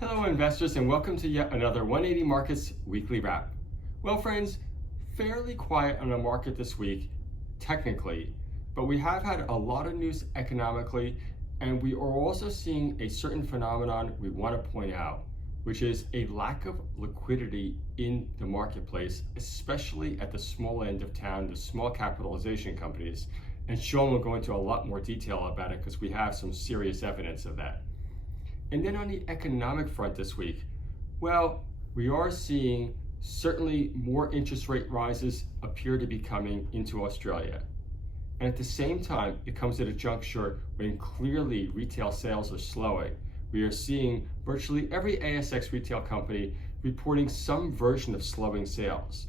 Hello investors and welcome to yet another 180 Markets weekly wrap. Well friends, fairly quiet on the market this week, technically, but we have had a lot of news economically, and we are also seeing a certain phenomenon we want to point out, which is a lack of liquidity in the marketplace, especially at the small end of town, the small capitalization companies. And Sean will go into a lot more detail about it because we have some serious evidence of that. And then on the economic front this week, well, we are seeing certainly more interest rate rises appear to be coming into Australia. And at the same time, it comes at a juncture when clearly retail sales are slowing. We are seeing virtually every ASX retail company reporting some version of slowing sales.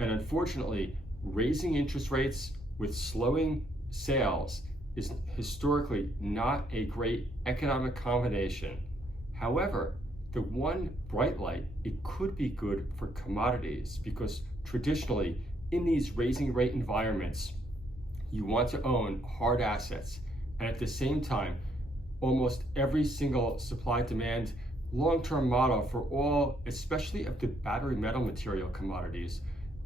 And unfortunately, raising interest rates with slowing sales is historically not a great economic combination. However, the one bright light, it could be good for commodities because traditionally in these raising rate environments, you want to own hard assets. And at the same time, almost every single supply-demand long-term model for all, especially of the battery metal material commodities,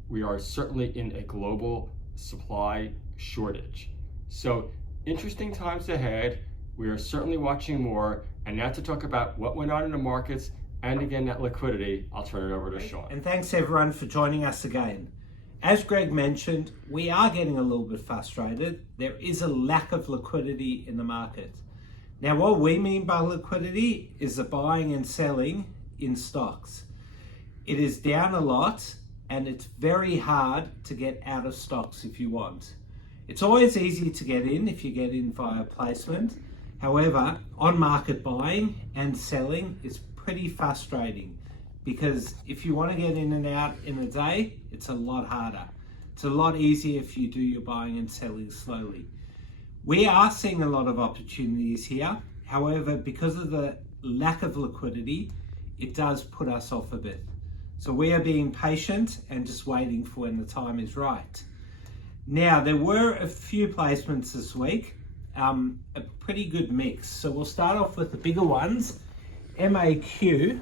we are certainly in a global supply shortage. So interesting times ahead. We are certainly watching more. And now to talk about what went on in the markets and again that liquidity, I'll turn it over to Sean. And thanks everyone for joining us again. As Greg mentioned, we are getting a little bit frustrated. There is a lack of liquidity in the market. Now what we mean by liquidity is the buying and selling in stocks. It is down a lot and it's very hard to get out of stocks if you want. It's always easy to get in if you get in via placement. However, on-market buying and selling is pretty frustrating because if you want to get in and out in a day, it's a lot harder. It's a lot easier if you do your buying and selling slowly. We are seeing a lot of opportunities here. However, because of the lack of liquidity, it does put us off a bit. So we are being patient and just waiting for when the time is right. Now, there were a few placements this week, a pretty good mix. So we'll start off with the bigger ones. MAQ,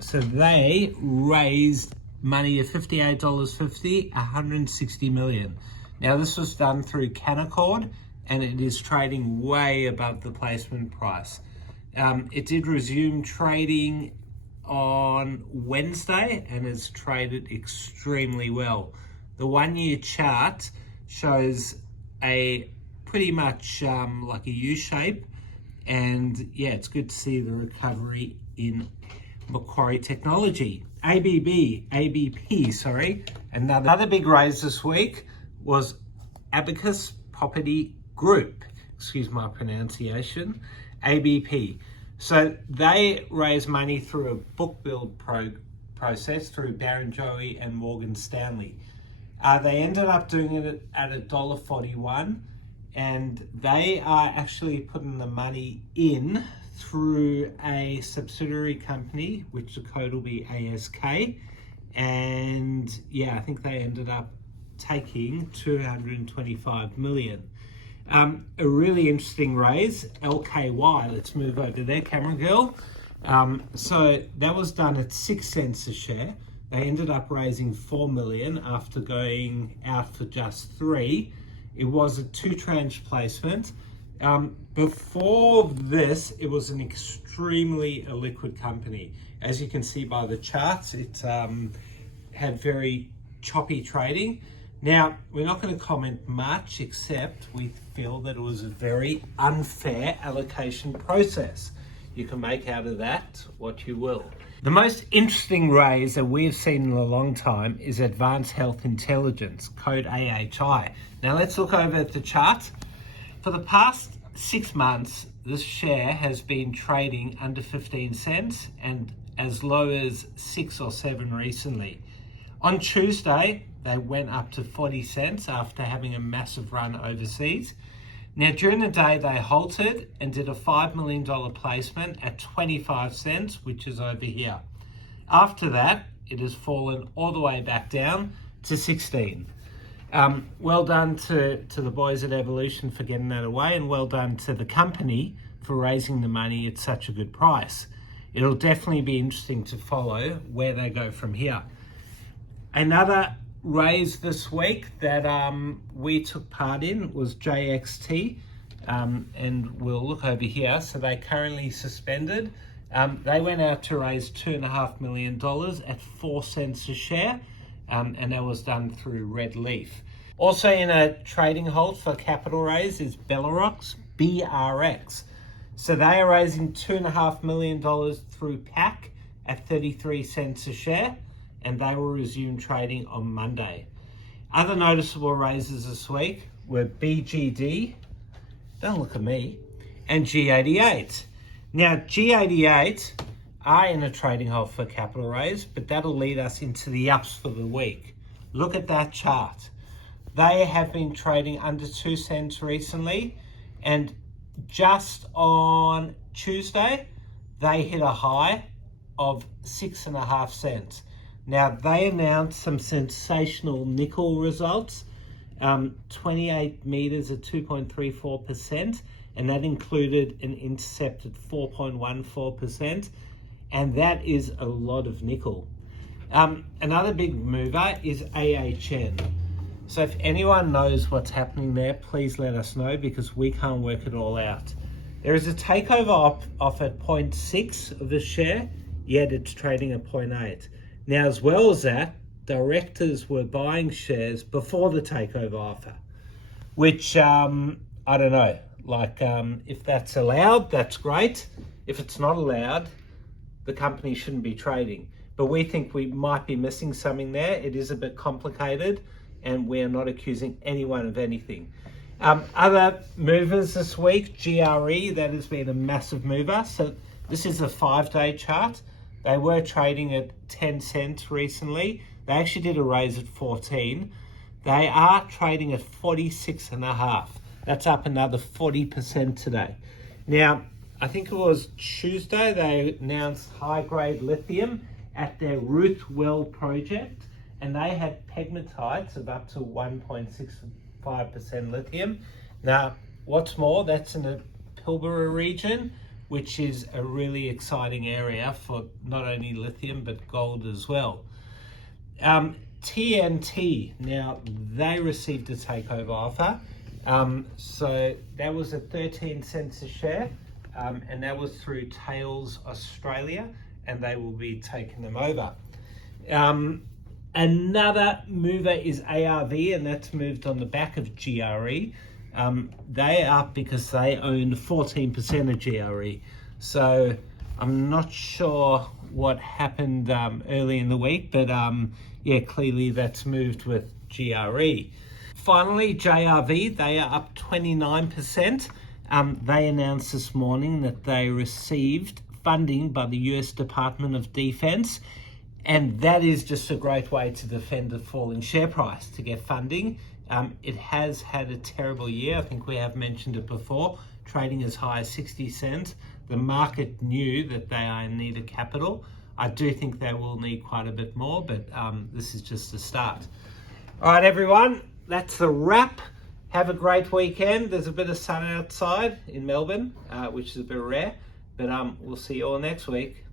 so they raised money of $58.50, 160 million. Now this was done through Canaccord and it is trading way above the placement price. It did resume trading on Wednesday and has traded extremely well. The 1 year chart shows a pretty much like a U shape, and yeah, it's good to see the recovery in Macquarie Technology. ABP, sorry. Another big raise this week was Abacus Property Group, excuse my pronunciation, ABP. So they raised money through a book build process through Barrenjoey and Morgan Stanley. They ended up doing it at $1.41, and they are actually putting the money in through a subsidiary company, which the code will be ASK. And yeah, I think they ended up taking 225 million. A really interesting raise, LKY. Let's move over there, camera girl. So that was done at 6 cents a share. They ended up raising 4 million after going out for just 3. It was a 2-tranche placement. Before this, it was an extremely illiquid company. As you can see by the charts, it had very choppy trading. Now, we're not going to comment much, except we feel that it was a very unfair allocation process. You can make out of that what you will. The most interesting raise that we've seen in a long time is Advanced Health Intelligence, code AHI. Now let's look over at the chart. For the past 6 months, this share has been trading under 15 cents and as low as 6 or 7 recently. On Tuesday, they went up to 40 cents after having a massive run overseas. Now, during the day, they halted and did a $5 million placement at 25 cents, which is over here. After that, it has fallen all the way back down to 16. Well done to the boys at Evolution for getting that away, and well done to the company for raising the money at such a good price. it'll definitely be interesting to follow where they go from here. Another raise this week that we took part in was JXT, and we'll look over here. So they currently suspended. They went out to raise $2.5 million at 4 cents a share, and that was done through Red Leaf. Also in a trading hold for capital raise is Bellarox, BRX. So they are raising $2.5 million through PAC at 33 cents a share, and they will resume trading on Monday. Other noticeable raises this week were BGD, don't look at me, and G88. Now, G88 are in a trading hold for capital raise, but that'll lead us into the ups for the week. Look at that chart. They have been trading under 2 cents recently, and just on Tuesday, they hit a high of 6.5 cents. Now, they announced some sensational nickel results, 28 meters at 2.34%, and that included an intercept at 4.14%, and that is a lot of nickel. Another big mover is AHN. So if anyone knows what's happening there, please let us know, because we can't work it all out. There is a takeover off at 0.6 of the share, yet it's trading at 0.8. Now, as well as that, directors were buying shares before the takeover offer, which I don't know. Like, if that's allowed, that's great. If it's not allowed, the company shouldn't be trading. But we think we might be missing something there. It is a bit complicated, and we're not accusing anyone of anything. Other movers this week, GRE, that has been a massive mover. So this is a 5-day chart. They were trading at 10 cents recently. They actually did a raise at 14. They are trading at 46.5. That's up another 40% today. Now, I think it was Tuesday, they announced high-grade lithium at their Ruthwell project, and they had pegmatites of up to 1.65% lithium. Now, what's more, that's in the Pilbara region, which is a really exciting area for not only lithium, but gold as well. TNT, now they received a takeover offer. So that was at 13 cents a share, and that was through Tails Australia, and they will be taking them over. Another mover is ARV, and that's moved on the back of GRE. They are up because they own 14% of GRE. So I'm not sure what happened early in the week, but yeah, clearly that's moved with GRE. Finally, JRV, they are up 29%. They announced this morning that they received funding by the US Department of Defense, and that is just a great way to defend a falling share price, to get funding. It has had a terrible year. I think we have mentioned it before, trading as high as 60 cents. The market knew that they are in need of capital. I do think they will need quite a bit more, but this is just the start. All right, everyone, that's the wrap. Have a great weekend. There's a bit of sun outside in Melbourne, which is a bit rare, but we'll see you all next week.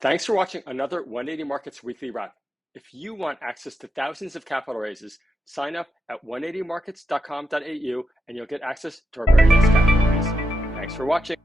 Thanks for watching another 180 Markets Weekly Wrap. If you want access to thousands of capital raises, sign up at 180markets.com.au and you'll get access to our very next capital raise. Thanks for watching.